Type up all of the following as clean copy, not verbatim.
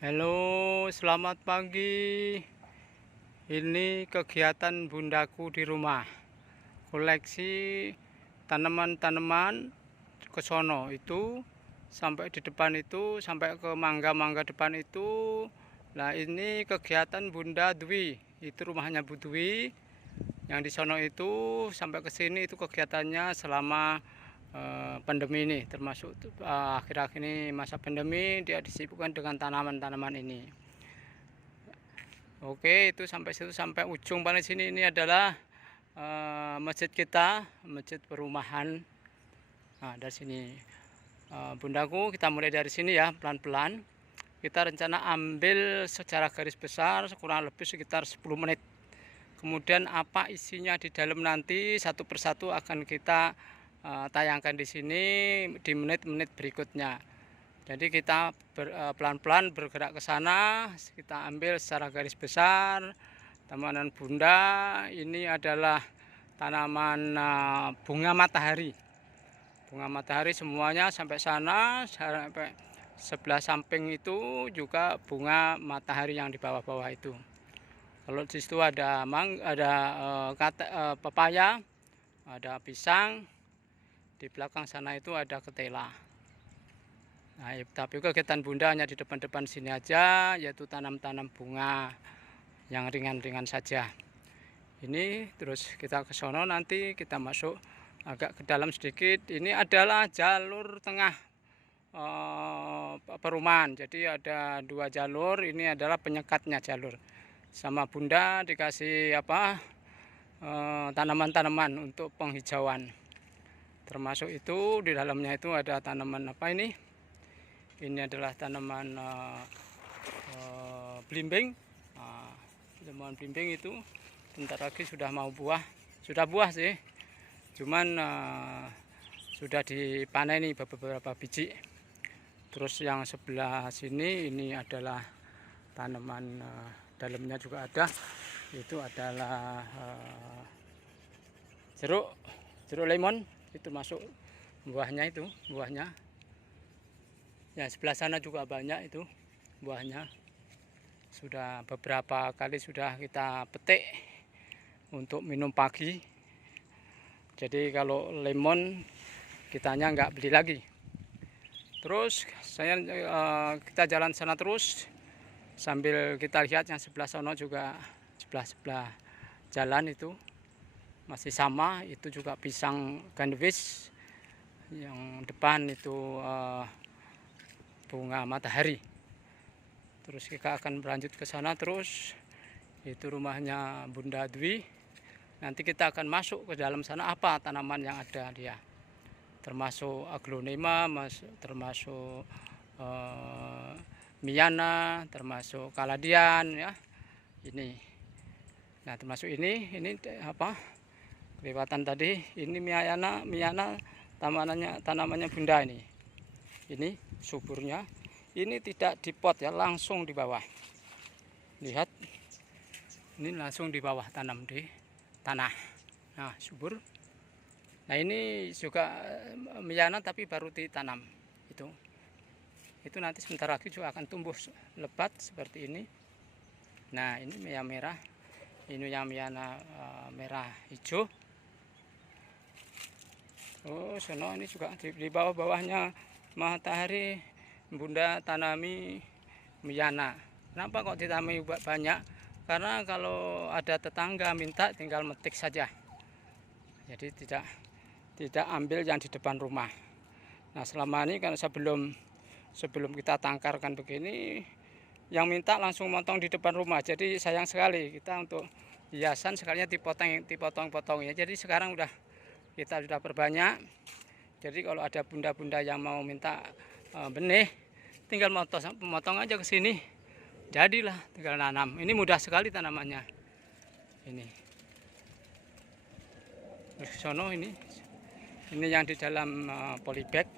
Halo, selamat pagi. Ini kegiatan bundaku di rumah. Koleksi tanaman-tanaman ke sono itu sampai di depan itu, sampai ke mangga-mangga depan itu. Nah, ini kegiatan Bunda Dwi. Itu rumahnya Bu Dwi. Yang di sono itu sampai ke sini itu kegiatannya selama pandemi ini, termasuk akhir-akhir ini masa pandemi dia disibukkan dengan tanaman-tanaman ini. Oke, itu sampai situ, sampai ujung paling sini. Ini adalah masjid kita, masjid perumahan. Nah, dari sini bundaku, kita mulai dari sini ya, pelan-pelan. Kita rencana ambil secara garis besar kurang lebih sekitar 10 menit. Kemudian apa isinya di dalam nanti satu persatu akan kita tayangkan di sini di menit-menit berikutnya. Jadi kita pelan-pelan bergerak ke sana. Kita ambil secara garis besar tanaman bunda. Ini adalah tanaman bunga matahari. Bunga matahari semuanya sampai sana, sampai sebelah samping itu juga bunga matahari yang di bawah-bawah itu. Kalau di situ ada pepaya, ada pisang, di belakang sana itu ada ketela. Nah, tapi kegiatan bunda hanya di depan-depan sini aja, yaitu tanam-tanam bunga yang ringan-ringan saja. Ini terus kita ke sono, nanti kita masuk agak ke dalam sedikit. Ini adalah jalur tengah perumahan. Jadi ada dua jalur, ini adalah penyekatnya jalur. Sama bunda dikasih tanaman-tanaman untuk penghijauan. Termasuk itu di dalamnya itu ada tanaman apa ini? Ini adalah tanaman belimbing. Tanaman belimbing itu bentar lagi sudah mau buah. Sudah buah sih, cuman sudah dipanen beberapa biji. Terus yang sebelah sini ini adalah tanaman dalamnya juga ada. Itu adalah jeruk lemon. Itu masuk buahnya, itu buahnya. Ya, sebelah sana juga banyak itu buahnya. Sudah beberapa kali sudah kita petik untuk minum pagi. Jadi kalau lemon kitanya nggak beli lagi. Terus kita jalan sana terus sambil kita lihat yang sebelah sana juga, sebelah jalan itu masih sama, itu juga pisang gandewis. Yang depan itu bunga matahari. Terus kita akan berlanjut ke sana terus. Itu rumahnya Bunda Dwi. Nanti kita akan masuk ke dalam sana, apa tanaman yang ada dia. Termasuk aglonema, termasuk miana, termasuk kaladian ya. Ini. Nah, termasuk ini apa? Kelewatan tadi, ini miana tanamannya bunda ini. Ini suburnya. Ini tidak dipot ya, langsung di bawah. Lihat. Ini langsung di bawah, tanam di tanah. Nah, subur. Nah, ini juga miana tapi baru ditanam. Itu nanti sebentar lagi juga akan tumbuh lebat seperti ini. Nah, ini yang merah. Ini yang miana merah hijau. Oh, sono ini juga di bawah-bawahnya matahari bunda tanami miana. Kenapa kok ditanami banyak? Karena kalau ada tetangga minta tinggal metik saja. Jadi tidak ambil yang di depan rumah. Nah, selama ini kan sebelum kita tangkarkan begini, yang minta langsung motong di depan rumah. Jadi sayang sekali, kita untuk hiasan sekalinya dipotong-potong ya. Jadi sekarang kita sudah perbanyak. Jadi kalau ada bunda-bunda yang mau minta benih, tinggal motong aja ke sini. Jadilah, tinggal nanam. Ini mudah sekali tanamannya. Ini. Terus sono ini yang di dalam polybag,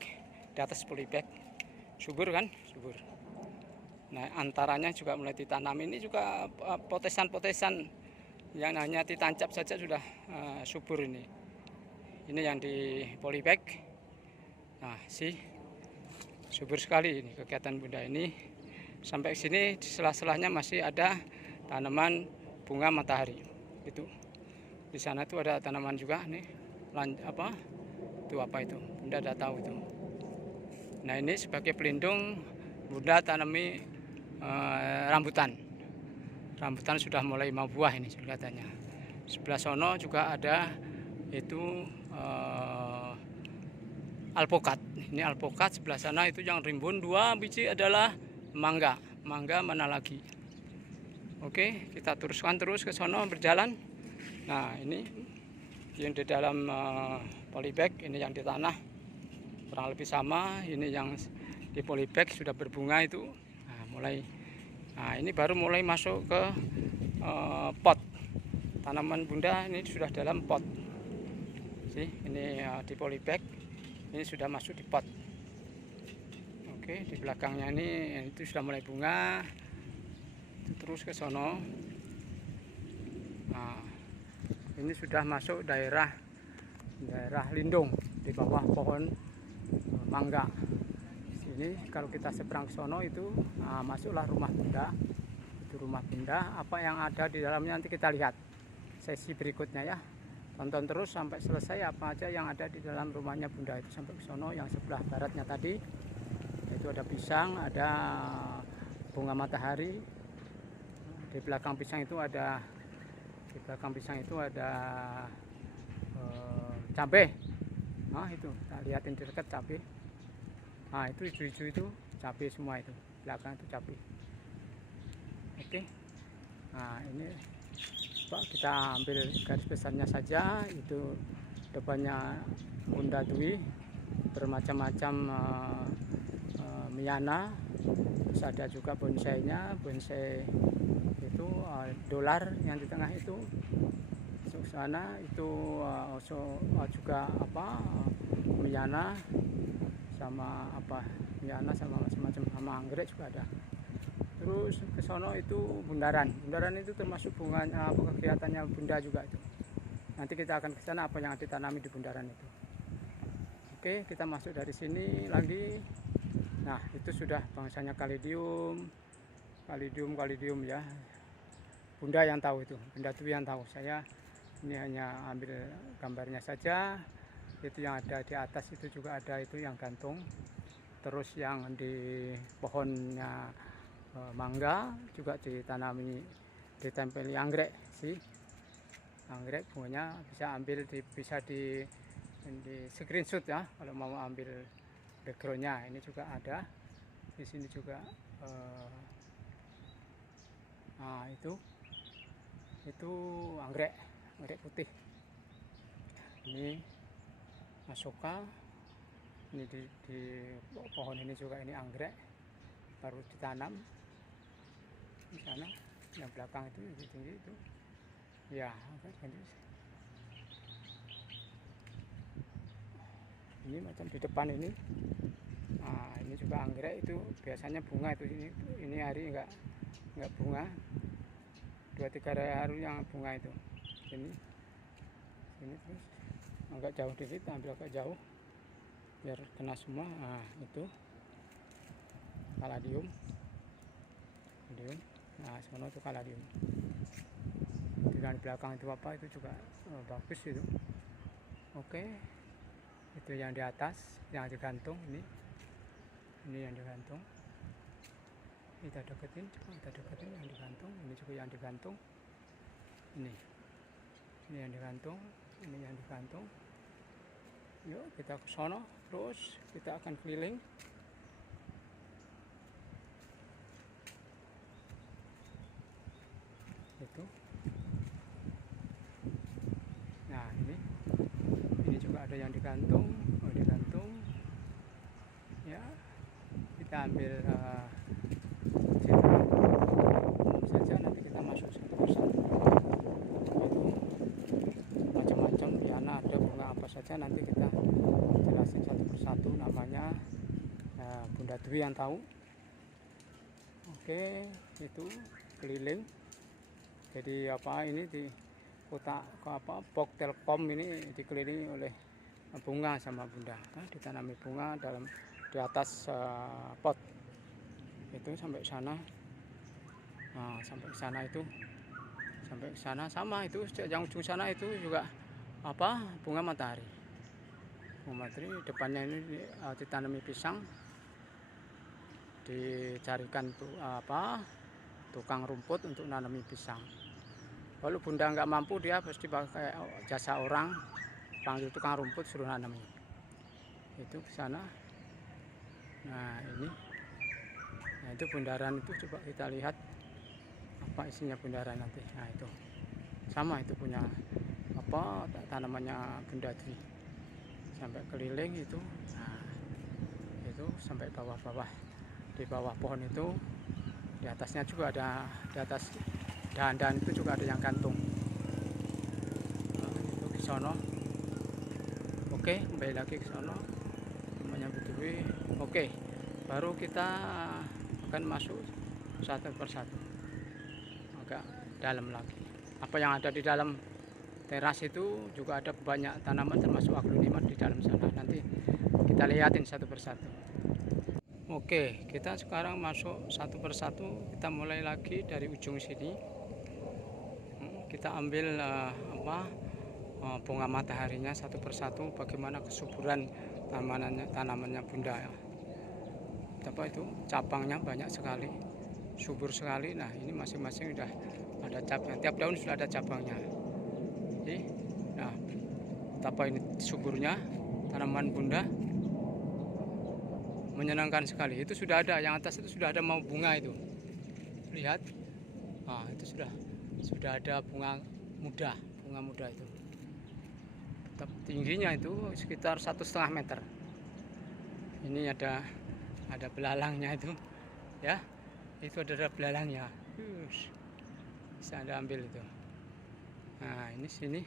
di atas polybag. Subur kan? Subur. Nah, antaranya juga mulai ditanam. Ini juga potesan-potesan yang hanya ditancap saja sudah subur ini. Ini yang di polybag. Nah, subur sekali ini kegiatan bunda ini. sampai sini di sela-selanya masih ada tanaman bunga matahari. Itu di sana tuh ada tanaman juga nih, itu apa itu, Bunda tidak tahu itu. Nah, ini sebagai pelindung Bunda tanami rambutan. Rambutan sudah mulai mau buah ini katanya. Sebelah sono juga ada itu alpokat. Ini alpokat, sebelah sana itu yang rimbun 2 biji adalah mangga. Mangga mana lagi? Oke, kita teruskan terus ke sono berjalan. Nah, ini yang di dalam polybag, ini yang di tanah kurang lebih sama. Ini yang di polybag sudah berbunga itu. Nah, ini baru mulai masuk ke pot. Tanaman Bunda ini sudah dalam pot. Sih, ini di polybag. Ini sudah masuk di pot. Oke, di belakangnya ini itu sudah mulai bunga. Terus ke sono. Nah, ini sudah masuk daerah lindung di bawah pohon mangga. Ini kalau kita seberang ke sono itu masuklah rumah Bunda. Itu rumah Bunda. Apa yang ada di dalamnya nanti kita lihat sesi berikutnya ya. Tonton terus sampai selesai apa aja yang ada di dalam rumahnya Bunda itu sampai ke sono. Yang sebelah baratnya tadi itu ada pisang, ada bunga matahari. Di belakang pisang itu ada cabai. Nah, itu kita lihatin di dekat cabai. Nah, itu hijau-hijau itu cabai semua itu. Belakang itu cabai. Oke. Nah, ini Pak, kita ambil garis besarnya saja. Itu depannya Bunda Dwi, bermacam-macam miana. Terus ada juga bonsainya, bonsai itu dolar yang di tengah itu. Masuk sana itu juga miana sama miana sama macam-macam, sama anggrek juga ada. Terus ke sono itu bundaran. Bundaran itu termasuk bunganya kegiatannya Bunda juga itu. Nanti kita akan ke sana apa yang ditanami di bundaran itu. Oke, kita masuk dari sini lagi. Nah, itu sudah bangsanya kalidium ya. Bunda yang tahu itu, Bunda Dwi yang tahu. Saya ini hanya ambil gambarnya saja. Itu yang ada di atas itu juga ada itu yang gantung. Terus yang di pohonnya mangga juga ditempeli anggrek sih. Anggrek bunganya bisa ambil bisa di screenshot ya kalau mau ambil backgroundnya. Ini juga ada di sini juga. Nah, itu anggrek putih. Ini masoka. Ini di pohon ini juga ini anggrek baru ditanam di sana. Yang belakang itu yang tinggi itu ya. Ini macam di depan ini. Nah, ini juga anggrek itu biasanya bunga itu. Ini hari enggak bunga, 2-3 hari yang bunga itu. Ini terus agak jauh dikit, ambil agak jauh biar kena semua. Nah, itu kaladium. Nah, sono itu kaladium. Di belakang itu apa itu juga bagus itu. Oke, itu yang di atas yang digantung. Ini yang digantung. Kita deketin, yang digantung. Ini juga yang digantung. Ini yang digantung. Ini yang digantung. Yuk kita ke sono terus kita akan keliling. Itu. Nah, ini juga ada yang digantung. Ya, kita ambil saja, nanti kita masuk satu persatu. Itu macam-macam liana, ada bunga apa saja nanti kita jelasin satu persatu. Namanya Bunda Dwi yang tahu. Oke, itu keliling. Jadi ini di kota Pok Telkom ini dikelilingi oleh bunga sama Bunda. Ditanami bunga di atas pot. itu sampai sana. Nah, sampai ke sana itu, sampai ke sana sama itu, yang ujung sana itu juga apa, bunga matahari. Bunga matahari depannya ini ditanami pisang, dicarikan tuh apa, tukang rumput untuk nanami pisang. Kalau bunda nggak mampu, dia pasti pakai jasa orang, panggil tukang rumput suruh nanami. Itu ke sana. Nah ini, nah itu bundaran itu, coba kita lihat apa isinya bundaran nanti. Nah itu sama, itu punya apa tanamannya Bunda Dwi, sampai keliling itu. Nah itu sampai bawah-bawah, di bawah pohon itu, di atasnya juga ada, di atas dahan-dahan itu juga ada yang gantung. Nah, itu ke sono. Oke, kembali lagi ke sono, namanya Budi. Oke, baru kita akan masuk satu persatu, agak dalam lagi. Apa yang ada di dalam teras itu juga ada banyak tanaman termasuk aglonimat di dalam sana. Nanti kita lihatin satu persatu. Oke, kita sekarang masuk satu persatu. Kita mulai lagi dari ujung sini. Kita ambil bunga mataharinya satu persatu. Bagaimana kesuburan tanamannya Bunda ya. Apa itu, cabangnya banyak sekali, subur sekali. Nah ini masing-masing sudah ada cabang, tiap daun sudah ada cabangnya. Jadi, nah betapa ini suburnya tanaman Bunda, menyenangkan sekali. Itu sudah ada, yang atas itu sudah ada mau bunga itu, lihat. Nah itu sudah ada bunga muda itu. Tingginya itu sekitar 1,5 meter. Ini ada belalangnya itu ya, itu ada belalangnya, bisa Anda ambil itu. Nah ini sini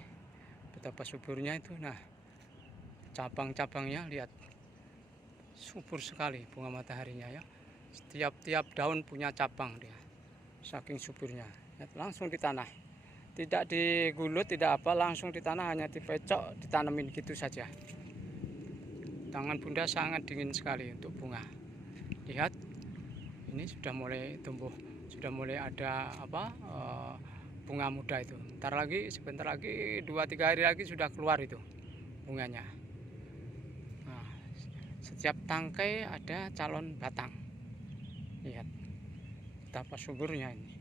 betapa suburnya itu. Nah cabang-cabangnya lihat, subur sekali bunga mataharinya ya. Setiap daun punya cabang dia, saking suburnya ya. Langsung di tanah, tidak digulut, tidak apa, langsung di tanah, hanya dipecok, ditanemin gitu saja. Tangan Bunda sangat dingin sekali untuk bunga. Lihat, ini sudah mulai tumbuh, sudah mulai ada apa, bunga muda itu. Sebentar lagi 2-3 hari lagi sudah keluar itu bunganya. Nah, setiap tangkai ada calon batang. Lihat betapa suburnya ini.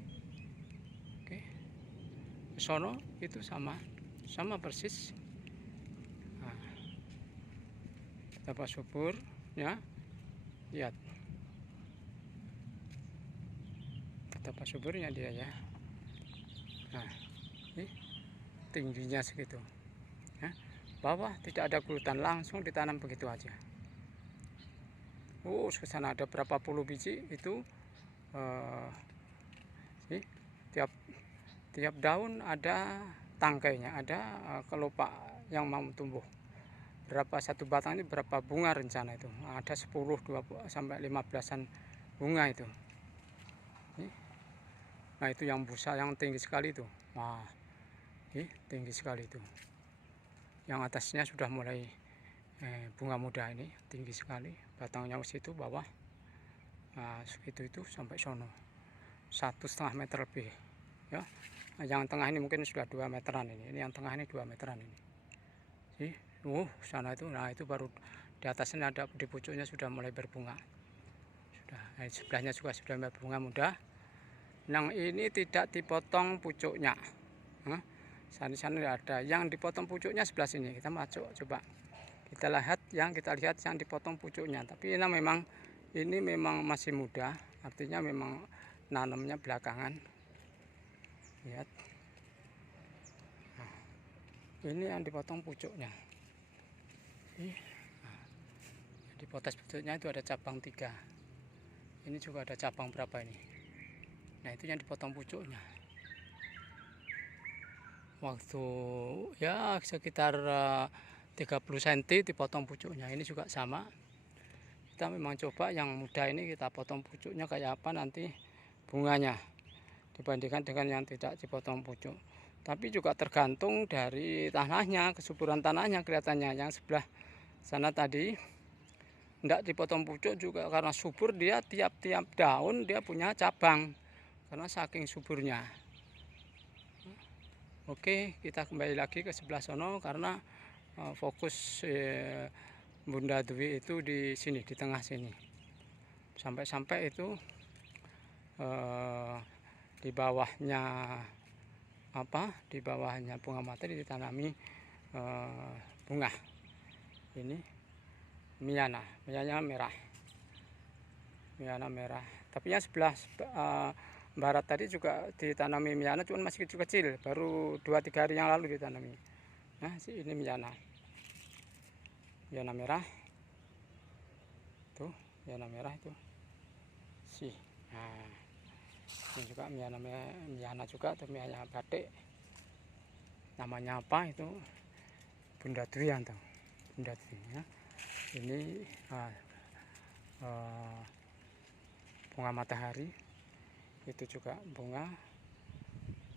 Oke, sono itu sama persis. Nah, betapa suburnya, lihat betapa suburnya dia ya. Nah ini tingginya segitu ya. Bawah tidak ada gulutan, langsung ditanam begitu aja. Ke sana ada berapa puluh biji itu. Tiap daun ada tangkainya, ada kelopak yang mau tumbuh. Berapa satu batang ini berapa bunga rencana itu, ada 10, 20 sampai 15-an bunga itu. Nah itu yang busa yang tinggi sekali itu. Wah, tinggi sekali itu. Yang atasnya sudah mulai bunga muda ini, tinggi sekali. Batangnya ke situ bawah. Nah segitu itu sampai sono 1,5 meter lebih ya. Nah, yang tengah ini mungkin sudah 2 meteran ini yang tengah ini 2 meteran ini. Sana itu, nah itu baru di atasnya ada, di pucuknya sudah mulai berbunga. Sudah, nah, sebelahnya juga sudah berbunga muda. Yang ini tidak dipotong pucuknya. Sana ada yang dipotong pucuknya sebelah sini. Kita masuk, coba kita lihat yang dipotong pucuknya. Tapi ini memang masih muda, artinya memang nanamnya belakangan. Lihat, nah, ini yang dipotong pucuknya. Di potas pucuknya itu ada cabang 3. Ini juga ada cabang berapa ini. Nah itu yang dipotong pucuknya. Waktu ya sekitar 30 cm dipotong pucuknya. Ini juga sama. Kita memang coba yang muda ini kita potong pucuknya kayak apa nanti bunganya, dibandingkan dengan yang tidak dipotong pucuk. Tapi juga tergantung dari tanahnya, kesuburan tanahnya kelihatannya. Yang sebelah sana tadi Tidak dipotong pucuk juga karena subur, dia tiap-tiap daun dia punya cabang karena saking suburnya. Oke, kita kembali lagi ke sebelah sono karena fokus Bunda Dwi itu di sini, di tengah sini. Sampai-sampai itu di bawahnya di bawahnya bunga matahari ditanami bunga. Ini Miyana merah. Miyana merah. Tapi yang sebelah barat tadi juga ditanami Miyana, cuman masih kecil-kecil, baru 2-3 hari yang lalu ditanami. Nah, ini Miyana. Miyana merah. Tuh, Miyana merah itu. Nah, ini juga Miyana juga, atau Miyana batik. Namanya apa itu? Bunda Dwi atau Bunda Dwi ya. Ini bunga matahari, itu juga bunga.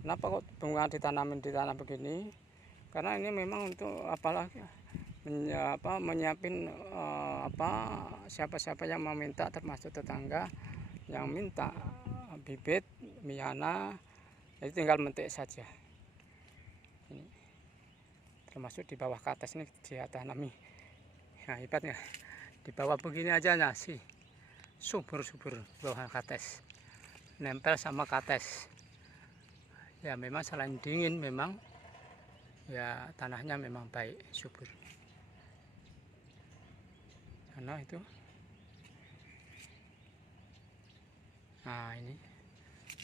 Kenapa kok bunga ditanam begini? Karena ini memang untuk menyiapin siapa-siapa yang meminta, termasuk tetangga yang minta bibit Miyana, jadi tinggal metik saja. Ini termasuk di bawah kates ini dia tanami. Nah, hebatnya di bawah begini aja nasi subur bawah kates, nempel sama kates. Ya memang selain dingin, memang ya tanahnya memang baik, subur. Karena itu. Nah,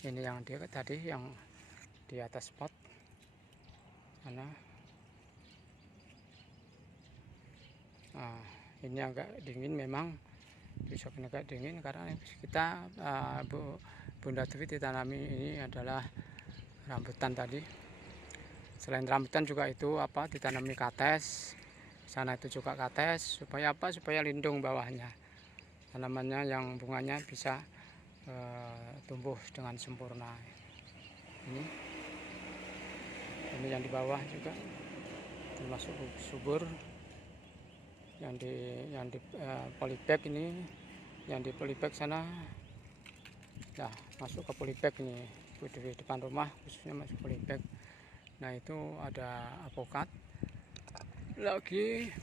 ini yang dia tadi yang di atas pot. Karena ini agak dingin, memang bisa agak dingin karena kita Bunda Dwi ditanami ini adalah rambutan tadi. Selain rambutan juga itu ditanami kates. Sana itu juga kates, supaya supaya lindung bawahnya, tanamannya yang bunganya bisa tumbuh dengan sempurna. Ini yang di bawah juga termasuk subur. Yang di polybag ini, yang di polybag sana, nah masuk ke polybag ini di depan rumah, khususnya masuk polybag. Nah, itu ada apokat lagi,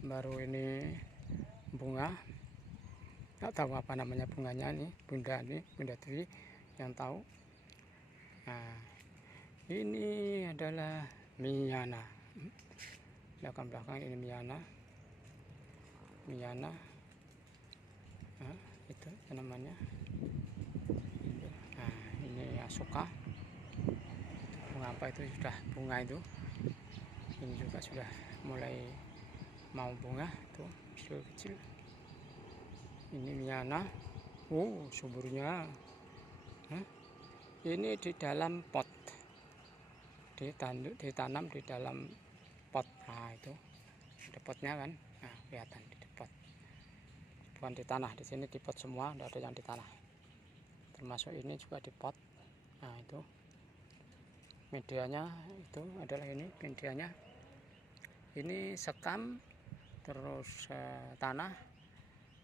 baru ini bunga, nggak tahu apa namanya bunganya nih, Bunda Dwi yang tahu. Nah, ini adalah Miyana. Belakang ini Miyana. Nah, itu namanya. Nah, ini Asoka. Bunga apa itu, sudah bunga itu. Ini juga sudah mulai mau bunga tuh, kecil. Ini Miyana. Suburnya. Ini di dalam pot, ditanam di dalam pot. Nah, itu ada potnya kan, nah kelihatan di pot, bukan di tanah. Di sini di pot semua, tidak ada yang di tanah, termasuk ini juga di pot. Nah, itu medianya, itu adalah ini medianya, ini sekam, terus tanah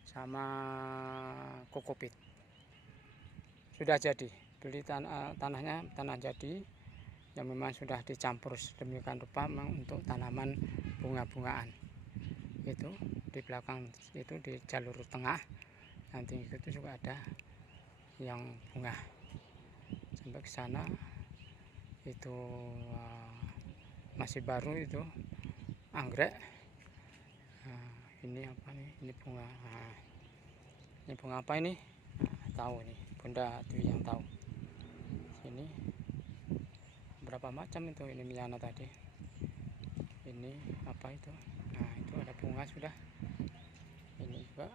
sama kokopit. Sudah jadi, beli tanahnya, tanah jadi yang memang sudah dicampur sedemikian rupa untuk tanaman bunga-bungaan. Itu di belakang itu, di jalur tengah nanti itu juga ada yang bunga sampai ke sana. Itu masih baru, itu anggrek. Ini apa nih, ini bunga. Ini bunga apa ini? Tahu nih, Bunda Dwi yang tahu. Ini berapa macam itu, ini Miyana tadi. Ini apa itu? Nah, itu ada bunga sudah. Ini juga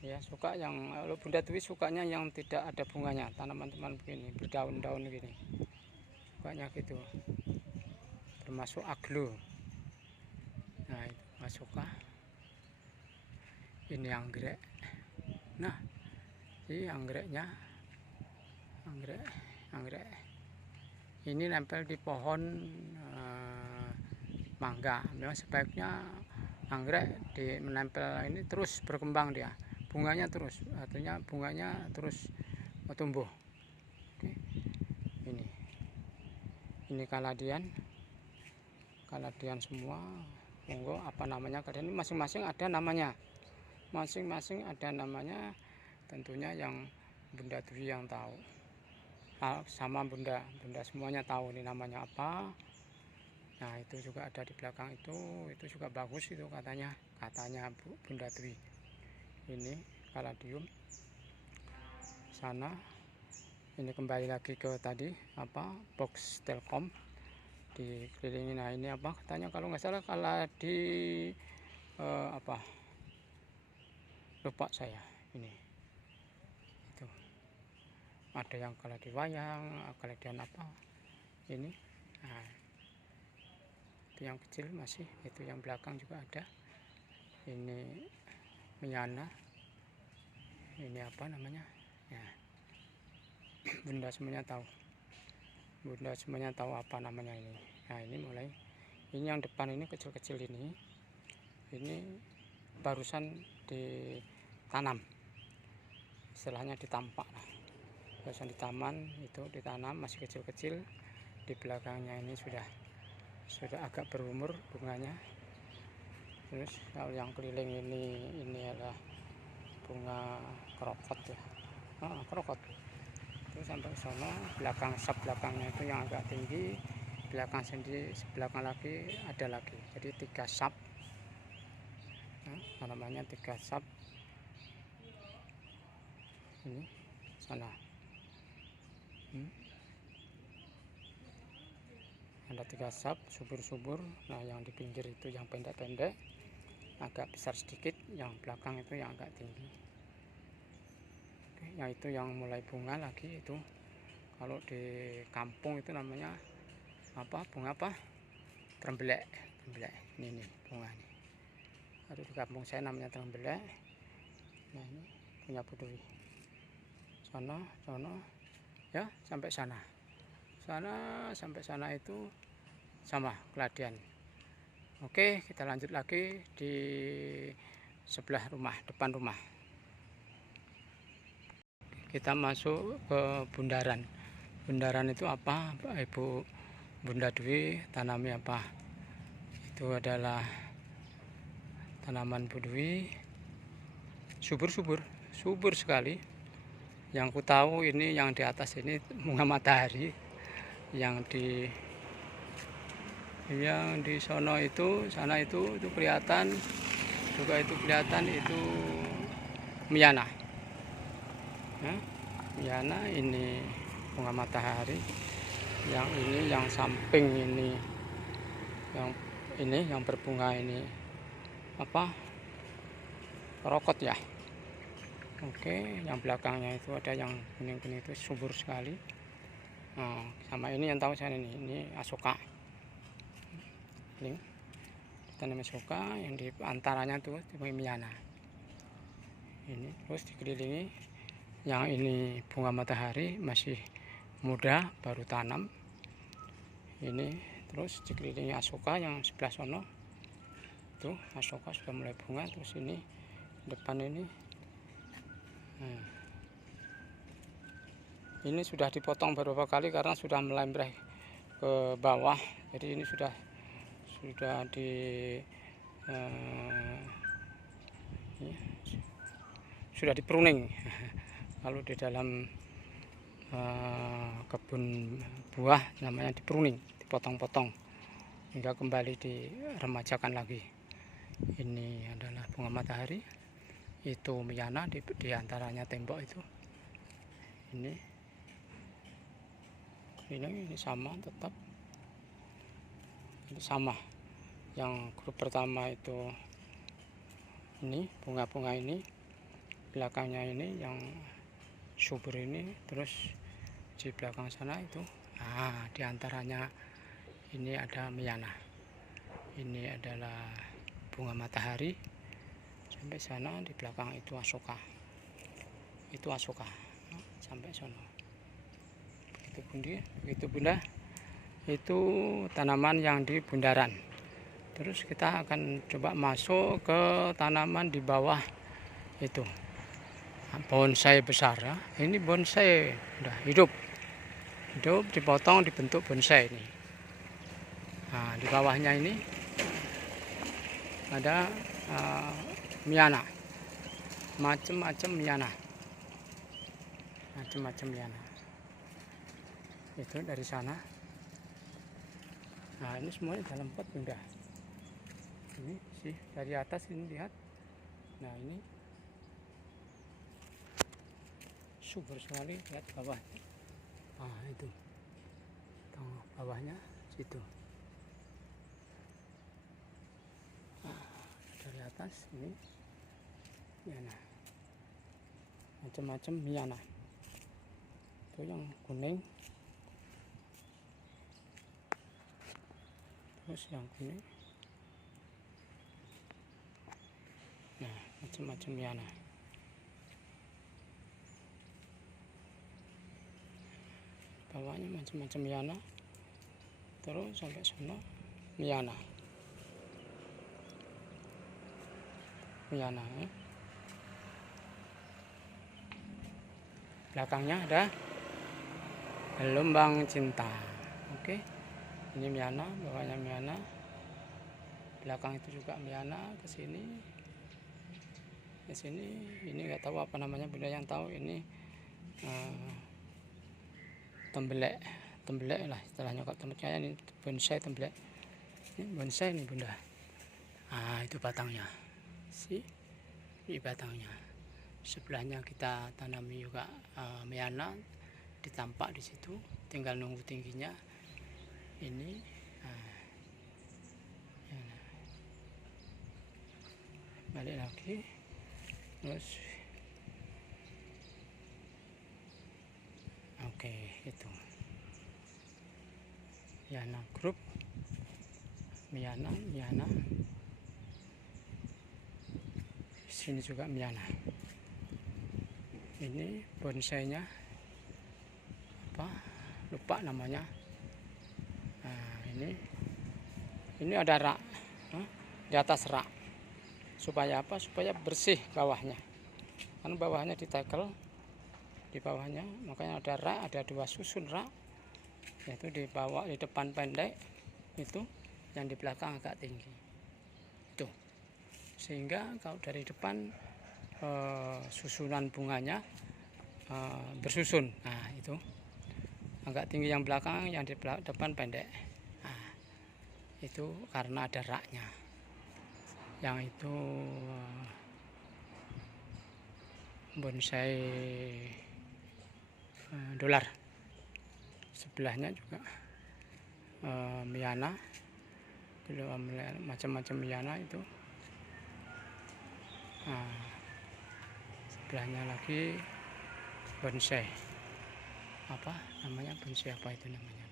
ya, suka yang Bunda Dwi sukanya yang tidak ada bunganya, tanaman-tanaman begini berdaun-daun begini, sukanya gitu, termasuk aglo. Nah, itu Masuka. Ini anggrek. Nah, ini anggreknya, anggrek ini nempel di pohon mangga. Memang sebaiknya anggrek di menempel ini terus berkembang dia, bunganya terus, artinya bunganya terus tumbuh. Oke. Ini kaladian semua. Monggo apa namanya kalian, ini masing-masing ada namanya, tentunya yang Bunda Dwi yang tahu, sama Bunda semuanya tahu ini namanya apa. Nah itu juga ada di belakang itu juga bagus itu katanya Bunda Dwi. Ini kaladium sana. Ini kembali lagi ke tadi box Telkom dikelilingi. Nah ini katanya kalau nggak salah kaladi lupa saya ini. Itu ada yang kaladi wayang, kaladian ini. Nah, itu yang kecil masih, itu yang belakang juga ada. Ini miyana, ini apa namanya ya. Bunda semuanya tahu apa namanya ini. Nah ini mulai, ini yang depan ini kecil-kecil ini barusan ditanam, istilahnya ditampak lah. Barusan di taman itu ditanam, masih kecil-kecil. Di belakangnya ini sudah agak berumur bunganya. Terus kalau yang keliling ini adalah bunga krokot ya, krokot. Terus sampai ke sana, belakangnya itu yang agak tinggi, belakang lagi ada lagi. Jadi 3 sap, namanya 3 sap. Ini sana. Ada 3 sap subur-subur. Nah yang di pinggir itu yang pendek-pendek, agak besar sedikit, yang belakang itu yang agak tinggi. Yang itu yang mulai bunga lagi itu, kalau di kampung itu namanya bunga trembelek. Ini bunga ini. Ada di kampung saya namanya trembelek. Nah ini punya Bu Dwi. Sana ya, sampai sana itu sama keladian. Oke, kita lanjut lagi di sebelah rumah, depan rumah. Kita masuk ke bundaran. Bundaran itu apa, Ibu Bunda Dwi tanami apa? Itu adalah tanaman Bu Dwi, subur sekali. Yang ku tahu ini yang di atas ini bunga matahari, yang di sana itu kelihatan juga, itu kelihatan itu miyana. Miyana ini bunga matahari. Yang ini yang samping ini, yang berbunga ini rokot ya. Oke, yang belakangnya itu ada yang kuning-kuning itu subur sekali. Sama ini yang tahu saya ini asoka. Ini tanam asoka, yang di antaranya tuh miyana. Ini terus dikelilingi. Yang ini bunga matahari, masih muda, baru tanam. Ini terus dikelilingi asoka yang sebelah sono. Itu asoka sudah mulai bunga. Terus ini depan ini. Ini sudah dipotong beberapa kali karena sudah melembreh ke bawah. Jadi ini sudah di pruning. Kalau di dalam kebun buah namanya di pruning, dipotong-potong hingga kembali diremajakan lagi. Ini adalah bunga matahari, itu miyana di antaranya tembok itu. Ini sama, tetap ini sama. Yang grup pertama itu ini bunga-bunga ini, belakangnya ini yang subur ini, terus di belakang sana itu di antaranya ini ada miyana. Ini adalah bunga matahari. Sampai sana di belakang itu asoka. Sampai sana. Begitu Bunda. Itu tanaman yang di bundaran. Terus kita akan coba masuk ke tanaman di bawah itu. Bonsai besar ya. Ini bonsai udah hidup. Hidup dipotong dibentuk bonsai ini. Nah, di bawahnya ini ada miana. Macam-macam miana. Macam-macam miana. Itu dari sana. Nah, ini semuanya dalam pot bunda. Ini sih dari atas ini lihat. Nah, ini subur sekali, lihat bawah. Ah, itu tengah bawahnya situ. Dari atas ini miana, macam-macam miana. Itu yang kuning, terus yang kuning. Nah, macam-macam miana. Bawahnya macam-macam miana, terus sampai sana miana. Miana ya. Belakangnya ada gelombang cinta. Oke, ini miana, bawahnya miana, belakang itu juga miana. Ke sini ini nggak tahu apa namanya, bunda yang tahu ini tembelek lah istilahnya. Kok tempatnya ini bonsai tembelek. Ini bonsai nih bunda. Ah, itu batangnya. Ini batangnya. Sebelahnya kita tanami juga miana, ditampak di situ, tinggal nunggu tingginya. Ini balik lagi, terus oke, itu miana grup, miana. Sini juga miana. Ini bonsainya apa? Lupa namanya. Nah, ini ada rak di atas rak. Supaya apa? Supaya bersih bawahnya. Kan bawahnya ditekel di bawahnya, makanya ada rak, ada 2 susun rak. Yaitu di bawah, di depan pendek itu, yang di belakang agak tinggi. Itu. Sehingga kalau dari depan susunan bunganya bersusun. Nah, itu agak tinggi yang belakang, yang di depan pendek. Nah, itu karena ada raknya. Yang itu bonsai dolar. Sebelahnya juga miana, macam-macam miana itu. Nah, sebelahnya lagi bonsai. Apa namanya, bonsai apa itu namanya?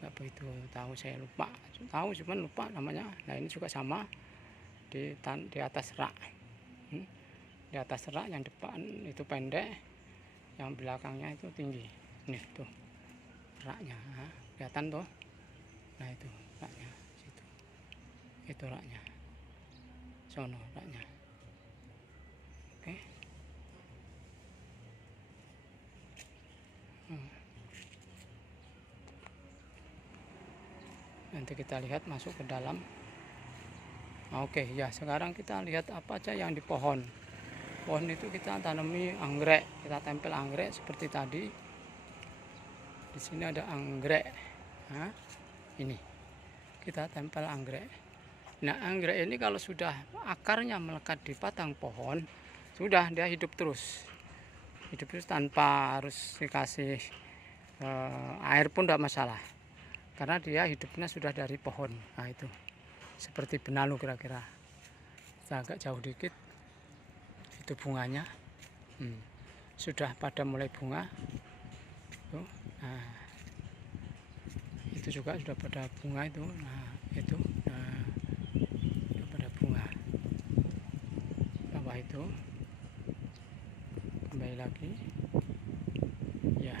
Nggak begitu tahu, saya lupa. Tahu cuman lupa namanya. Nah, ini juga sama di atas rak. Di atas rak yang depan itu pendek, yang belakangnya itu tinggi. Nih tuh raknya, kelihatan tuh. Nah, itu raknya situ. Itu raknya. Sono raknya. Oke. Nanti kita lihat masuk ke dalam. Oke, ya sekarang kita lihat apa aja yang di pohon. Pohon itu kita tanami anggrek, kita tempel anggrek seperti tadi. Di sini ada anggrek. Nah, ini kita tempel anggrek. Nah, anggrek ini kalau sudah akarnya melekat di batang pohon, sudah dia hidup terus. Hidup terus tanpa harus dikasih air pun tidak masalah. Karena dia hidupnya sudah dari pohon. Nah, itu seperti benalu kira-kira. Agak jauh dikit. Itu bunganya sudah pada mulai bunga. Tuh. Nah, itu juga sudah pada bunga itu. Nah, itu sudah pada bunga. Bawah itu kembali lagi ya.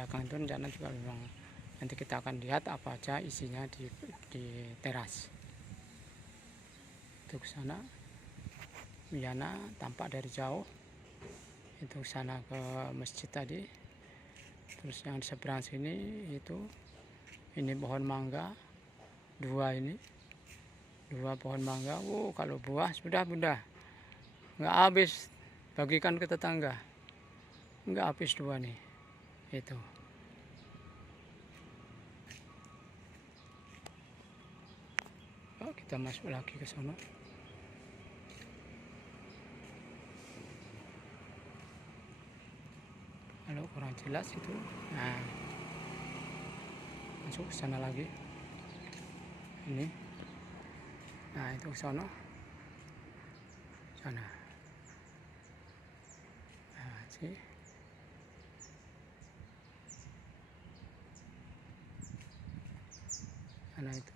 belakang itu rencana juga memang nanti kita akan lihat apa aja isinya di teras. Itu ke sana Wiyana tampak dari jauh, itu sana ke masjid tadi. Terus yang di seberang sini itu ini pohon mangga dua, ini dua pohon mangga. Kalau buah sudah bunda nggak habis, bagikan ke tetangga nggak habis dua nih. Itu kita masuk lagi ke sana. Kalau kurang jelas itu, nah masuk ke sana lagi. Ini, nah itu ke sana, sana. Nah, sih. Sana itu.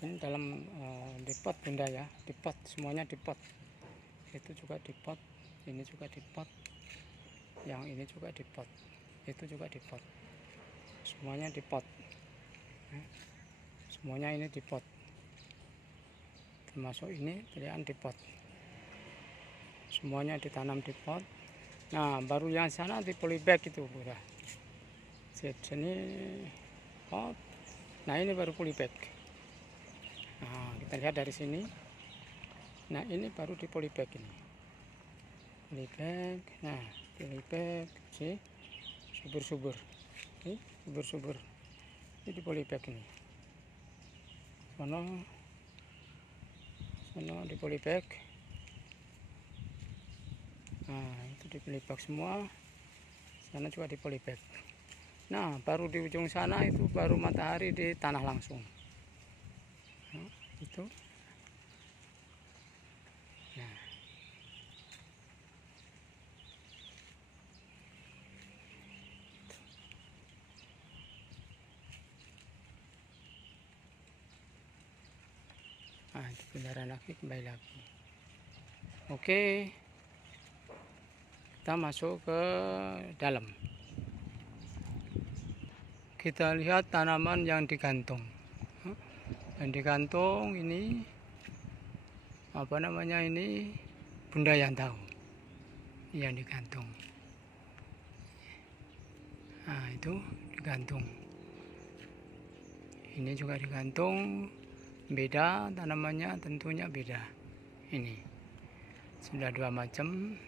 Ini dalam dipot bunda ya, dipot, semuanya dipot. Itu juga dipot, ini juga dipot, yang ini juga dipot, itu juga dipot, semuanya dipot. Semuanya ini dipot, termasuk ini pilihan dipot, semuanya ditanam di pot. Nah baru yang sana di polybag itu udah sini pot. Nah ini baru polybag. Nah kita lihat dari sini. Nah ini baru di polybag ini, polybag. Nah polybag sih subur-subur, ini subur-subur, ini di polybag ini. Sono di polybag. Nah itu di polybag semua, sana juga di polybag. Nah baru di ujung sana itu baru matahari di tanah langsung. Nah, itu nah itu kendaraan lagi, kembali lagi. Oke, kita masuk ke dalam. Kita lihat tanaman yang digantung. Yang digantung ini apa namanya, ini bunda yang tahu yang digantung. Nah itu digantung, ini juga digantung, beda tanamannya, tentunya beda. Ini sudah dua macam,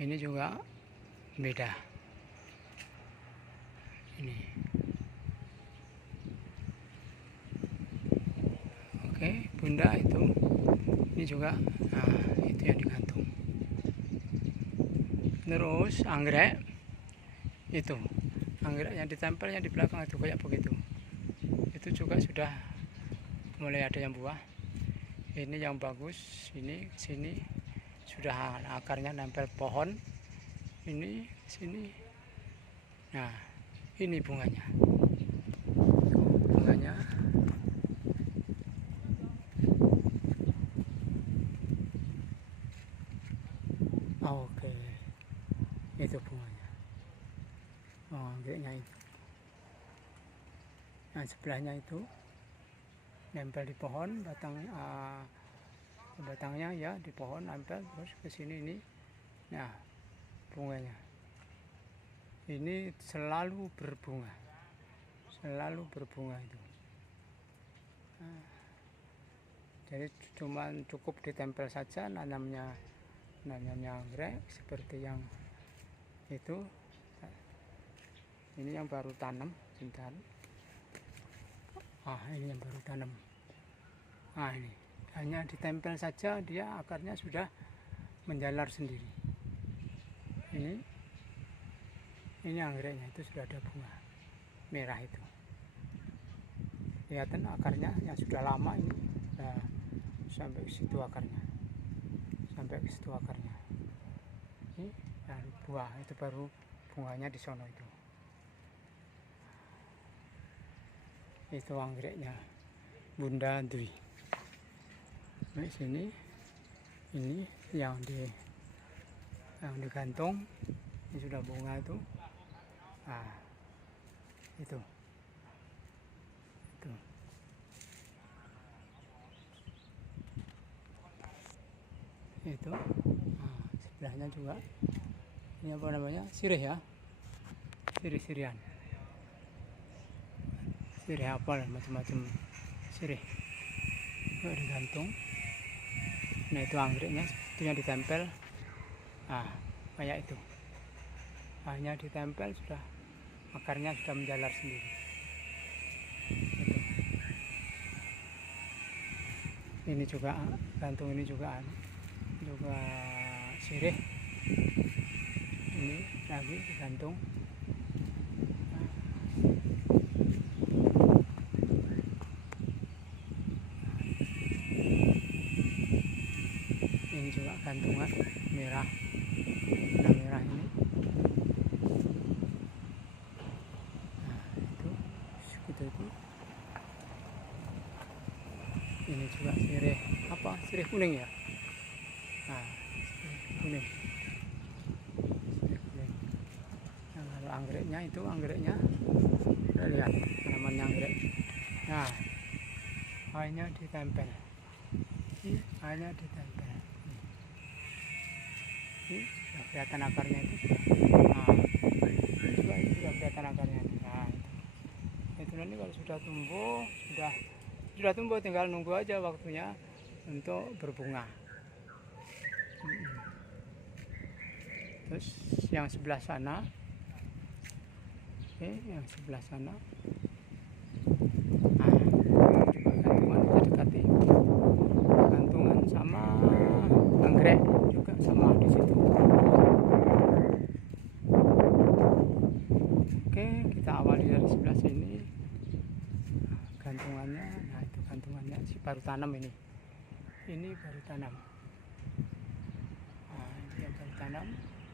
ini juga beda. Ini oke bunda itu, ini juga, nah itu yang digantung. Terus anggrek itu, anggrek yang ditempelnya di belakang itu kayak begitu, itu juga sudah mulai ada yang buah. Ini yang bagus, ini sini sudah akarnya nempel pohon, ini sini. Nah ini bunganya, bunganya. Oke, itu bunganya. Oh, anggreknya itu. Nah sebelahnya itu nempel di pohon, batangnya ya di pohon nempel, terus ke sini ini. Nah bunganya ini selalu berbunga, selalu berbunga itu. Nah, jadi cuma cukup ditempel saja nanamnya anggrek seperti yang itu. Ini yang baru tanam, bentar. Ini yang baru tanam. Ini hanya ditempel saja, dia akarnya sudah menjalar sendiri. Ini anggreknya itu sudah ada bunga merah itu. Kelihatan akarnya yang sudah lama ini. Nah, sampai ke situ akarnya. Sampai ke situ akarnya. Ini baru buah, itu baru bunganya di sono itu. Itu anggreknya Bunda Dwi. Nah, sini Ini yang digantung, ini sudah bunga itu. Nah, itu nah, sebelahnya juga ini apa namanya, sirih ya, sirih-sirihan, sirih apel, macam-macam sirih juga digantung. Nah itu anggreknya itu yang ditempel. Nah kayak itu hanya ditempel, sudah akarnya sudah menjalar sendiri. Ini juga gantung, ini juga sirih, ini lagi digantung. Ini juga gantungan merah, warna merah ini. Nah itu segitu itu. Ini juga sirih apa, sirih kuning ya. Nah sirih kuning, sirih kuning. Nah kalau anggreknya itu, anggreknya kita lihat tanamannya anggrek. Nah hanya ditempel, ini hanya ditempel. Ini sudah kelihatan akarnya itu. Nah ini juga ini sudah kelihatan akarnya. Nah itu nanti kalau sudah tumbuh tinggal nunggu aja waktunya untuk berbunga. Terus yang sebelah sana, yang sebelah sana, nah juga gantungan, kita dekati gantungan sama anggrek juga sama di situ. Oke, kita awali dari sebelah sini. Gantungannya, nah itu gantungannya si baru tanam ini baru tanam. Nah ini yang baru tanam,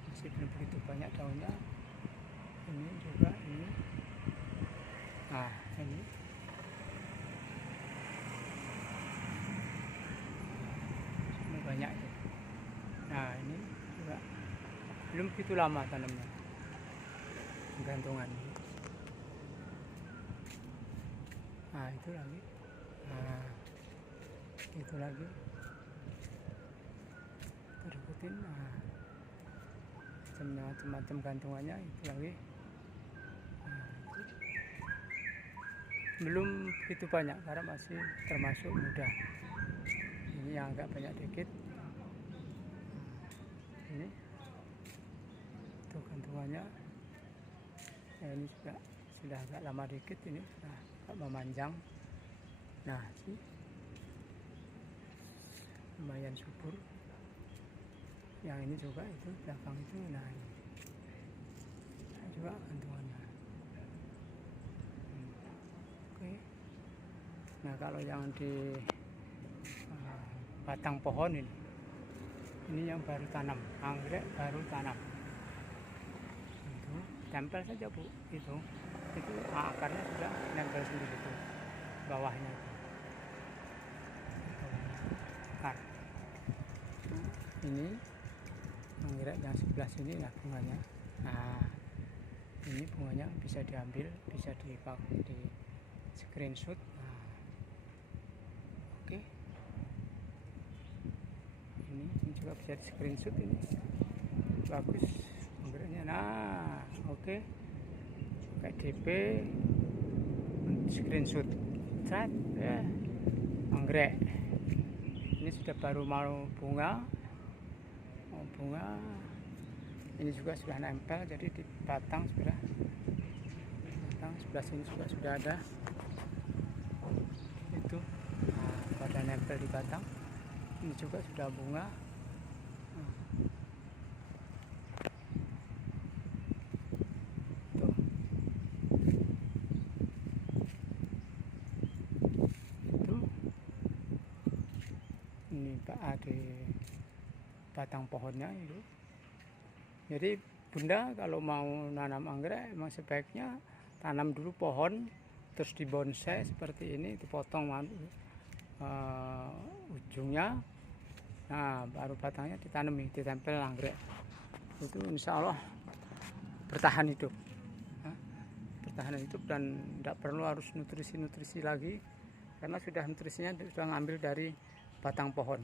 masih belum begitu banyak daunnya. Ini juga ini, nah ini banyak ya. Nah ini juga belum begitu lama tanamnya, gantungan. Nah itu lagi, nah itu lagi, terikutin. Nah macam-macam gantungannya itu lagi. Nah, itu belum begitu banyak karena masih termasuk muda. Ini yang agak banyak dikit. Ini itu gantungannya. Nah, ini sudah agak lama dikit, ini sudah agak memanjang. Nah sih lumayan subur. Yang ini juga itu belakang itu, nah ini juga gantungannya. Oke. Nah kalau yang di batang pohon ini yang baru tanam, anggrek baru tanam. Itu tempel saja Bu, itu akarnya sudah nempel sendiri itu bawahnya itu. Akar. Ini anggrek yang sebelah sini lah bunganya. Nah ini bunganya bisa diambil, bisa dipakai di screenshot. Nah, oke. Ini juga bisa di screenshot, ini bagus anggreknya. Nah oke, pakai DP screenshot chat ya, anggrek ini sudah baru mau bunga. Ini juga sudah nempel, jadi di batang sebelah sini juga sudah ada itu. Nah, pada nempel di batang ini juga sudah bunga. Tuh. Itu ini di batang pohonnya itu. Jadi Bunda kalau mau nanam anggrek emang sebaiknya tanam dulu pohon, terus dibonsai seperti ini, dipotong ujungnya, Nah, baru batangnya ditanami, ditempel anggrek. Itu insya Allah bertahan hidup. Nah, bertahan hidup dan tidak perlu harus nutrisi lagi, karena sudah nutrisinya sudah ngambil dari batang pohon.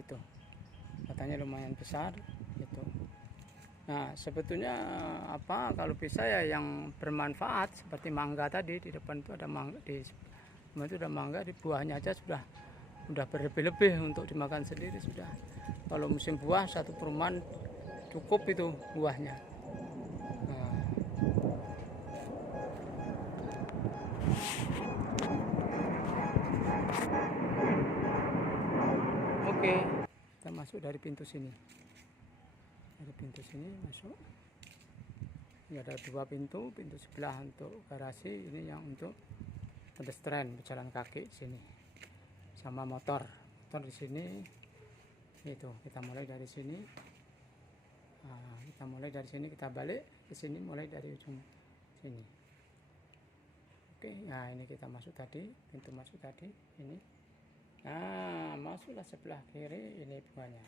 Itu batangnya lumayan besar. Itu. Nah, sebetulnya apa kalau bisa ya yang bermanfaat seperti mangga tadi, di depan itu ada mangga, di itu ada mangga, di buahnya aja sudah berlebih-lebih untuk dimakan sendiri sudah. Kalau musim buah satu perumahan cukup itu buahnya. Nah. Oke, kita masuk dari pintu sini. Dari pintu sini masuk. Ini ada dua pintu, pintu sebelah untuk garasi, ini yang untuk pedestrian berjalan kaki sini. Sama motor di sini. Itu kita mulai dari sini. Nah, kita mulai dari sini, kita balik ke sini, mulai dari ujung sini. Oke, nah ini kita masuk tadi, pintu masuk tadi ini. Nah, masuklah sebelah kiri, ini bunganya.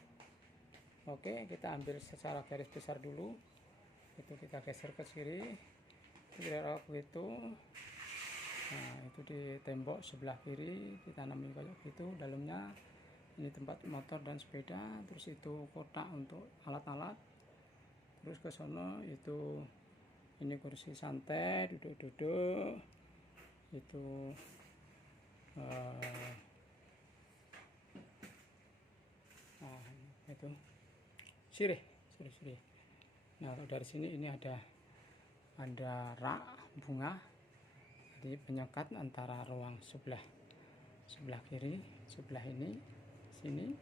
Oke, kita ambil secara garis besar dulu. Itu kita geser ke kiri, kira-kira begitu. Nah, itu di tembok sebelah kiri ditanamin kayak gitu. Dalamnya ini tempat motor dan sepeda, terus itu kotak untuk alat-alat. Terus ke sono itu ini kursi santai, duduk-duduk. Itu nah, itu sirih. Nah, dari sini ini ada rak bunga, jadi penyekat antara ruang sebelah kiri, sebelah ini, sini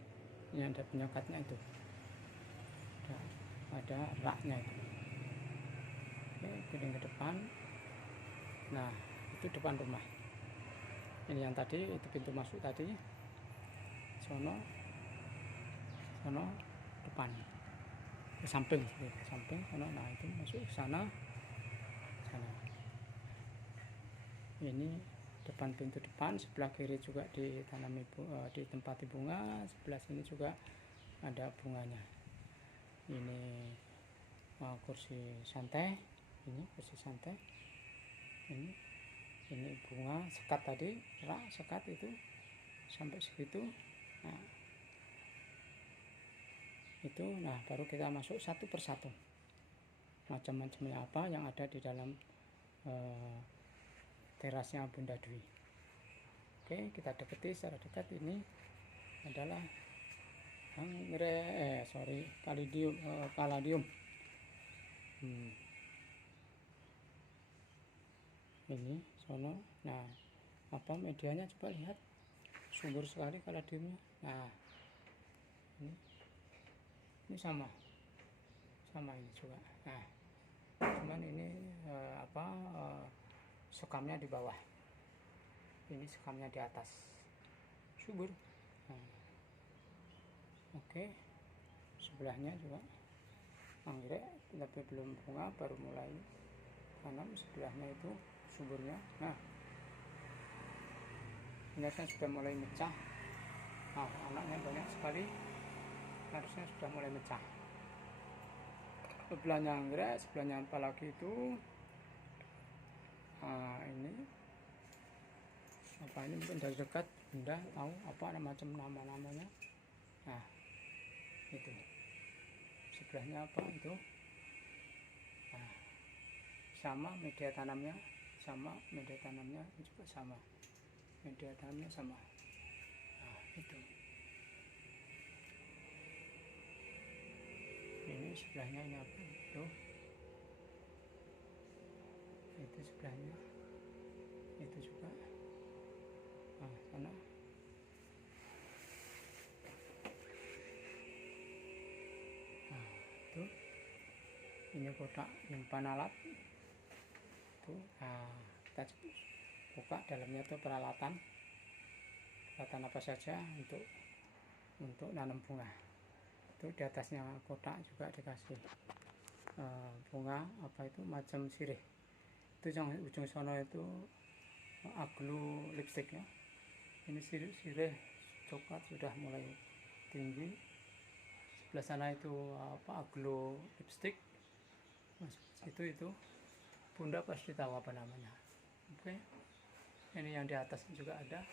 ini ada penyekatnya itu, ada raknya itu. Oke, piring ke depan. Nah, itu depan rumah. Ini yang tadi itu pintu masuk tadi, sono depan. Ke samping sana. Nah, itu masuk ke sana. Ini depan, pintu depan, sebelah kiri juga ditanami ditempati bunga, sebelah sini juga ada bunganya. Ini kursi santai, ini kursi santai. Ini bunga sekat tadi, rak sekat itu sampai segitu. Nah, itu, nah baru kita masuk satu persatu macam-macamnya apa yang ada di dalam terasnya Bunda Dwi. Oke, kita deketi secara dekat. Ini adalah kaladium. Ini sono. Nah, apa medianya coba lihat, subur sekali kaladiumnya. Nah, ini sama ini juga. Nah, cuman ini sekamnya di bawah, ini sekamnya di atas, subur. Nah, oke, sebelahnya juga anggrek tapi belum bunga, baru mulai tanam. Sebelahnya itu suburnya. Nah, ini sudah mulai mecah. Nah, anaknya banyak sekali, harusnya sudah mulai mecah. Sebelahnya anggrek, sebelahnya apalagi itu. Nah, ini apa, ini mungkin dari dekat Bunda tahu apa macam nama-namanya. Nah, itu sebelahnya apa itu. Nah, sama media tanamnya juga sama media tanamnya sama. Nah, itu ini sebelahnya, ini apa itu sebelahnya itu juga. Nah, sana. Nah, itu ini kotak nyimpan alat itu. Nah, kita buka, dalamnya itu peralatan apa saja untuk nanam bunga. Itu di atasnya kotak juga dikasih bunga apa itu macam sirih. Itu yang ujung sana itu aglo lipstick ya. Ini sirih coklat sudah mulai tinggi. sebelah sana itu apa, aglo lipstick. Masuk itu Bunda pasti tahu apa namanya. Oke, ini yang di atas juga ada.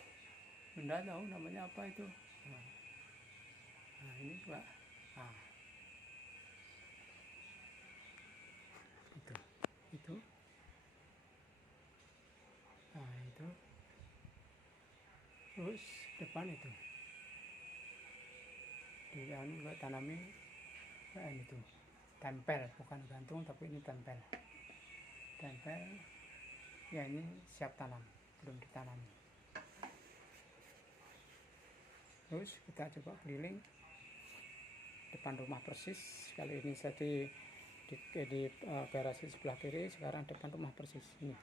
Bunda tahu namanya apa itu. Nah ini juga. Nah, itu. Nah itu. Terus depan itu. Di anu juga tanami itu. Tempel, bukan gantung tapi ini tempel. Ya ini siap tanam, belum ditanam. Terus kita coba keliling depan rumah persis. Kali ini saya di garasi sebelah kiri, sekarang depan rumah persis ini.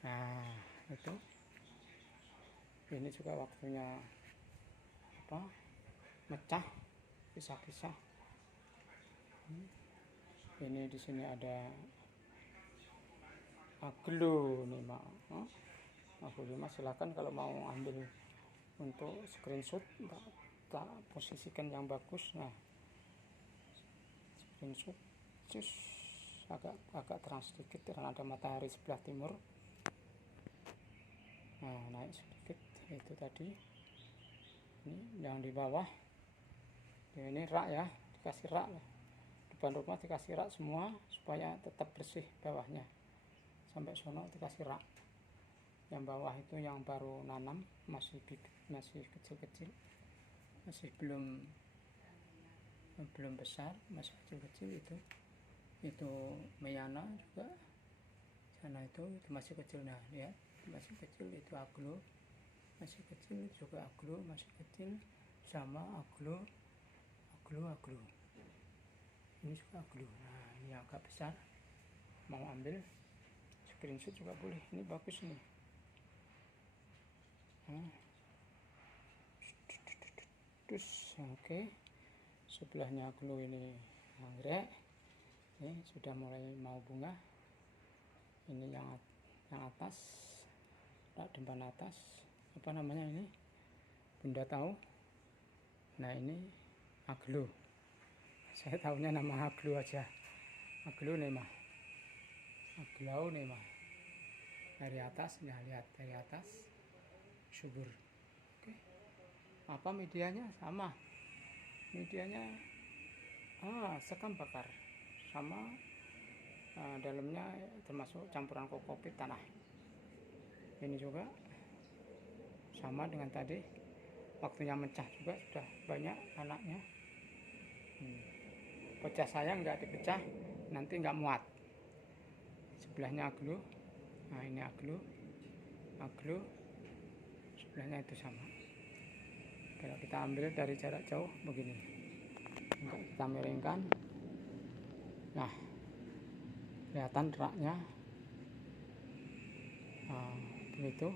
Nah itu ini juga waktunya apa, mecah, pisah-pisah. Ini di sini ada aglo nih mak. Aglo mas, silakan kalau mau ambil untuk screenshot, tak posisikan yang bagus. Nah screenshot cus agak terang sedikit karena ada matahari sebelah timur. Nah naik sedikit itu tadi. Ini yang di bawah ini rak ya, dikasih rak lah. Depan rumah dikasih rak semua supaya tetap bersih bawahnya. Sampai sono dikasih rak. Yang bawah itu yang baru nanam, masih kecil-kecil, masih belum besar, masih kecil-kecil. Itu meyana juga sana itu masih kecil. Nah ya, masih kecil itu aglo, masih kecil juga aglo, masih kecil sama aglo. Ini juga aglo. Nah ini agak besar, mau ambil screenshot juga boleh, ini bagus nih. Terus oke, sebelahnya aglo ini anggrek, ini sudah mulai mau bunga. Ini yang atas, depan atas, apa namanya ini, Bunda tahu. Nah ini aglo, saya tahunya nama aglo aja, aglo nema. Dari atas, nah lihat dari atas subur. Oke. Apa medianya sama, medianya sekam bakar sama, dalamnya termasuk campuran kokopit tanah. Ini juga sama dengan tadi, waktunya mecah juga sudah banyak anaknya. Pecah sayang nggak dipecah, nanti nggak muat. Sebelahnya aglo. Nah ini aglo, sebelahnya itu sama. Kalau kita ambil dari jarak jauh begini, kita miringkan, nah kelihatan raknya. Begitu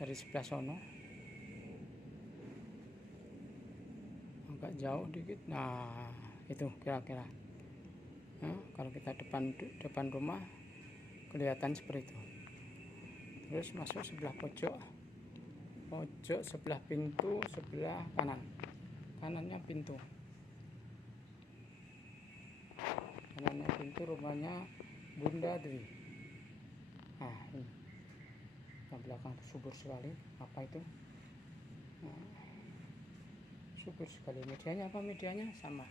dari sebelah sono, agak jauh dikit. Nah itu kira-kira. Nah, kalau kita depan rumah kelihatan seperti itu. Terus masuk sebelah pojok sebelah pintu, sebelah kanannya pintu rumahnya Bunda Dwi. Nah ini yang belakang subur sekali. Apa itu? Subur sekali. Medianya apa? Medianya sama,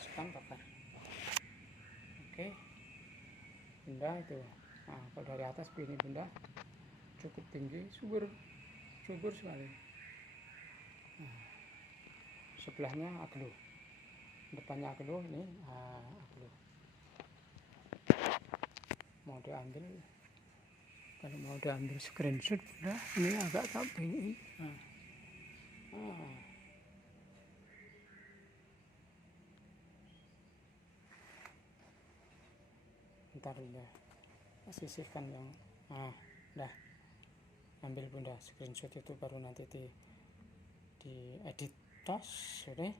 sekam bakar. Oke, Bunda itu. Nah kalau dari atas ini Bunda cukup tinggi, subur sekali. Nah, sebelahnya aglo, depannya aglo. Ini aglo. Kalau mau diambil screenshot, udah ini agak samping. Ntar udah sisihkan yang udah ambil Bunda screenshot itu, baru nanti di edit tos. Sudah.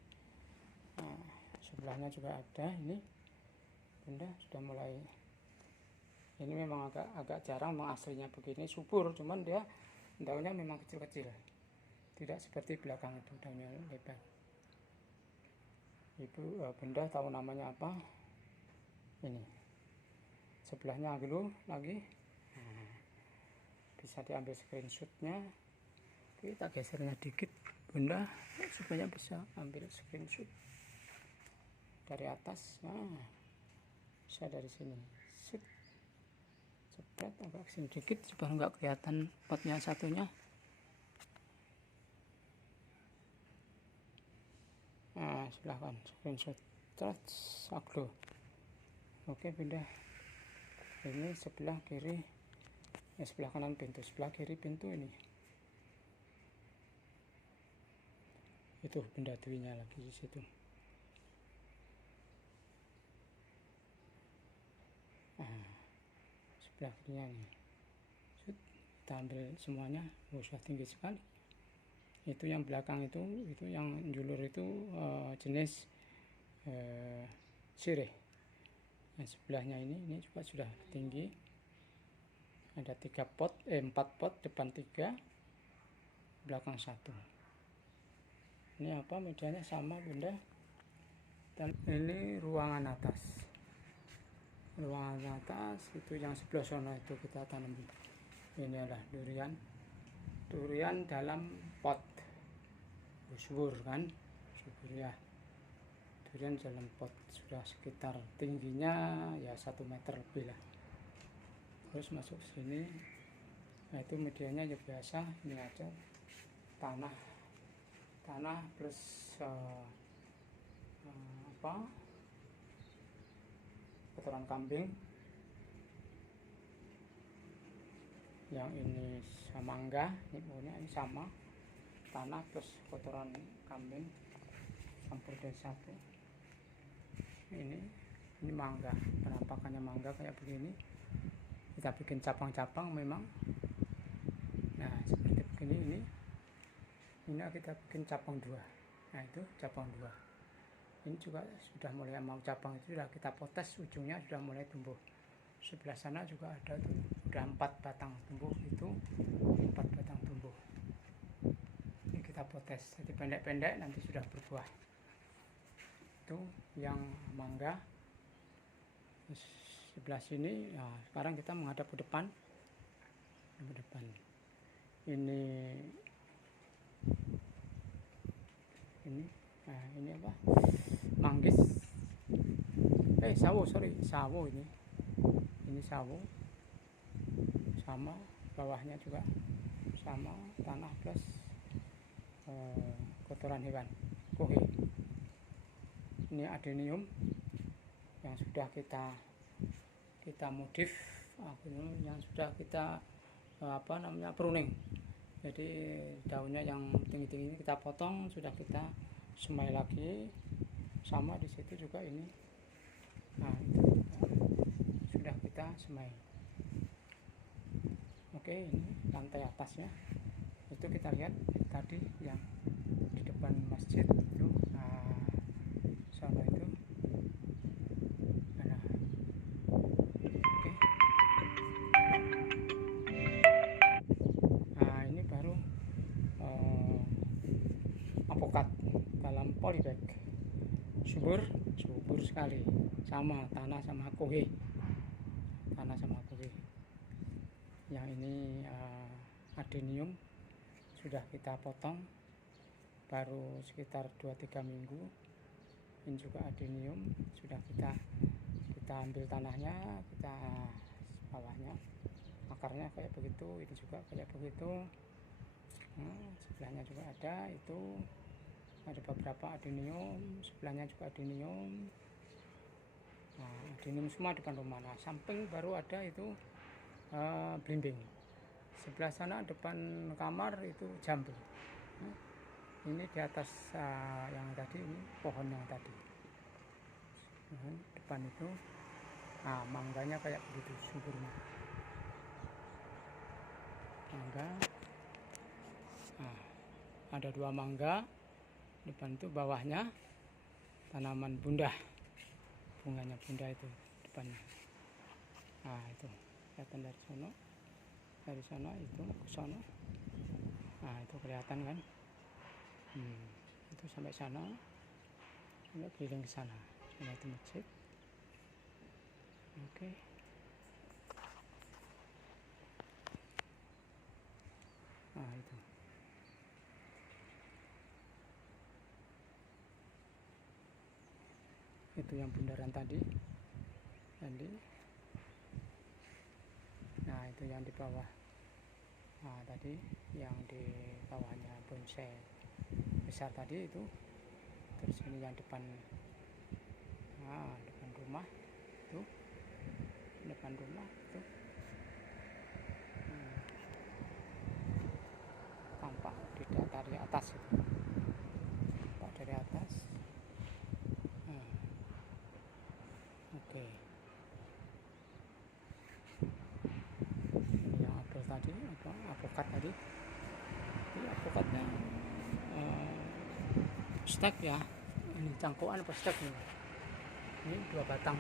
Sebelahnya juga ada. Ini Bunda sudah mulai. Ini memang agak jarang, memang aslinya begini subur, cuman dia daunnya memang kecil-kecil, tidak seperti belakang itu daunnya lebar. Ibu Bunda tahu namanya apa? Ini sebelahnya dulu lagi. Nah, bisa diambil screenshotnya. Kita gesernya dikit Bunda supaya bisa ambil screenshot dari atas. Nah, bisa dari sini. Set, jepret agak sini dikit supaya nggak kelihatan potnya satunya. Nah, silahkan screenshot. Terus upload. Oke Bunda, ini sebelah kiri, sebelah kanan pintu, sebelah kiri pintu ini. Itu Bunda tuinya lagi di situ. Nah, sebelah kirinya ini. Kita ambil semuanya. Sudah tinggi sekali. Itu yang belakang itu yang julur itu jenis sirih. Yang sebelahnya ini juga sudah tinggi. Ada 4 pot, depan 3, belakang 1. Ini apa medianya sama Bunda. Dan ini ruangan atas. Ruangan atas itu yang sebelah sana itu kita tanam. Ini adalah durian dalam pot. Subur kan, subur ya. Durian dalam pot sudah sekitar tingginya ya 1 meter lebih lah. Terus masuk sini. Nah itu medianya ya biasa, ini aja tanah plus kotoran kambing. Yang ini mangga, ini sama tanah plus kotoran kambing campur dari satu. Ini mangga, penampakannya mangga kayak begini. Kita bikin cabang-cabang memang. Nah seperti begini ini kita bikin cabang 2. Nah itu cabang 2. Ini juga sudah mulai mau cabang, itu sudah kita potes, ujungnya sudah mulai tumbuh. Sebelah sana juga ada tuh, udah 4 batang tumbuh, itu 4 batang tumbuh. Ini kita potes, jadi pendek-pendek nanti sudah berbuah. Itu yang mangga. Terus sebelah sini, nah sekarang kita menghadap ke depan. Ini nah ini apa? Manggis. Sawo ini. Ini sawo. Sama bawahnya juga sama tanah plus kotoran hewan, kohe. Ini adenium yang sudah kita modif, yang sudah kita pruning. Jadi daunnya yang tinggi-tinggi ini kita potong, sudah kita semai lagi. Sama di situ juga ini. Nah, itu sudah kita semai. Oke, ini lantai atasnya. Itu kita lihat tadi yang di depan masjid itu. Nah, sana itu. Nah, oke. Nah, ini baru apokat dalam polybag. Subur sekali. Sama tanah sama kohe. Yang ini adenium sudah kita potong baru sekitar 2-3 minggu. Ini juga adenium sudah kita ambil tanahnya, kita bawahnya akarnya kayak begitu, ini juga kayak begitu. Nah, sebelahnya juga ada, itu ada beberapa adenium, sebelahnya juga adenium. Nah, adenium semua depan rumah. Nah, samping baru ada itu belimbing. Sebelah sana depan kamar itu jambu. Nah, ini di atas yang tadi, ini pohon yang tadi. Nah, depan itu, nah mangganya kayak begitu suburnya. Mangga. Nah, ada 2 mangga. Depan itu bawahnya tanaman bunda. Bunganya bunda itu depannya. Nah, itu kelihatan dari sana itu ke sana. Nah, itu kelihatan kan. Itu sampai sana. Ini keliling ke sana. Sana itu masjid. Oke. Nah itu. Itu yang bundaran tadi. Nah itu yang di bawah. Nah tadi yang di bawahnya bonsai besar tadi itu. Terus ini yang depan. Nah depan rumah itu. Depan rumah itu. Tampak dari atas itu. Tampak dari atas. Oke. Ini yang apel tadi, apokat tadi. Ini apokatnya stek ya. Ini cangkuan apa stek nih? Ini 2 batang.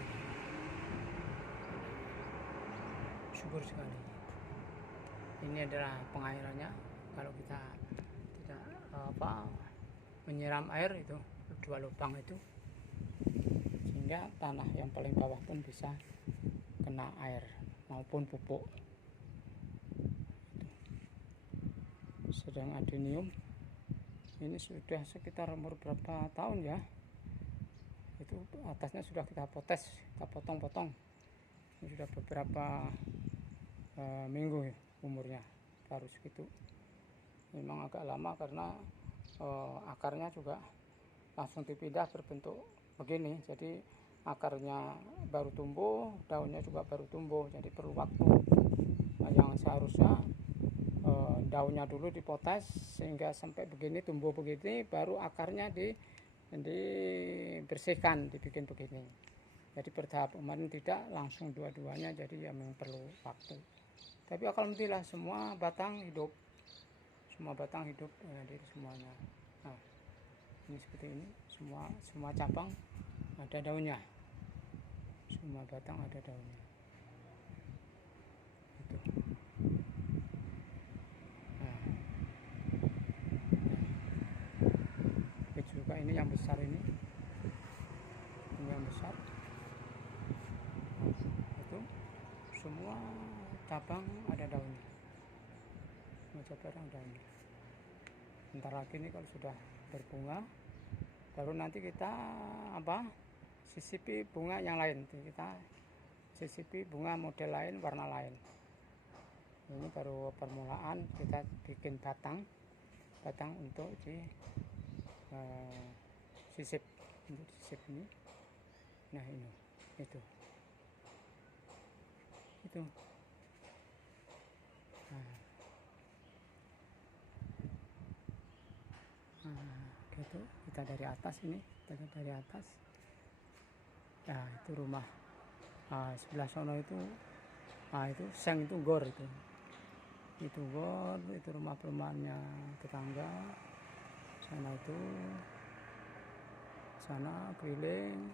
Subur sekali. Ini adalah pengairannya. Kalau kita tidak menyiram air itu 2 lubang itu, sehingga tanah yang paling bawah pun bisa kena air maupun pupuk. Sedang adenium ini sudah sekitar umur berapa tahun ya, itu atasnya sudah kita potes, kita potong-potong. Ini sudah beberapa minggu ya, umurnya baru segitu. Memang agak lama karena akarnya juga langsung dipindah berbentuk begini, jadi akarnya baru tumbuh, daunnya juga baru tumbuh, jadi perlu waktu. Nah, yang seharusnya daunnya dulu dipotes sehingga sampai begini, tumbuh begini, baru akarnya dibersihkan, dibikin begini. Jadi bertahap, kemarin tidak langsung dua-duanya, jadi ya memang perlu waktu. Tapi alhamdulillah semua batang hidup, jadi semuanya. Nah, ini seperti ini, semua cabang ada daunnya, semua batang ada daunnya. Itu. Juga ini yang besar, ini yang besar itu semua cabang ada daunnya, semua cabang ada daunnya. Bentar lagi ini kalau sudah berbunga, baru nanti kita sisipi bunga yang lain, kita sisipi bunga model lain, warna lain. Ini baru permulaan, kita bikin batang untuk sisip, untuk sisip ini. Nah ini itu gitu. Kita dari atas ini, dari atas. Nah itu rumah sebelah sana itu, itu seng, itu gor, itu gor, itu rumah perumahannya tetangga. Sana keliling,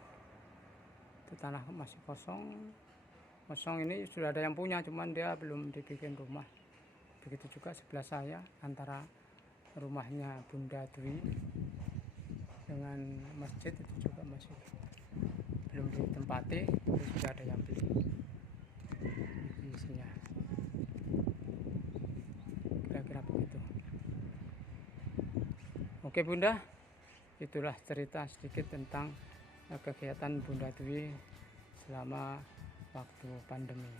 itu tanah masih kosong ini, sudah ada yang punya, cuman dia belum dibikin rumah. Begitu juga sebelah saya, antara rumahnya Bunda Dwi dengan masjid itu juga masih belum ditempati, tapi sudah ada yang beli isinya. Kira-kira begitu. Oke Bunda, itulah cerita sedikit tentang kegiatan Bunda Dwi selama waktu pandemi.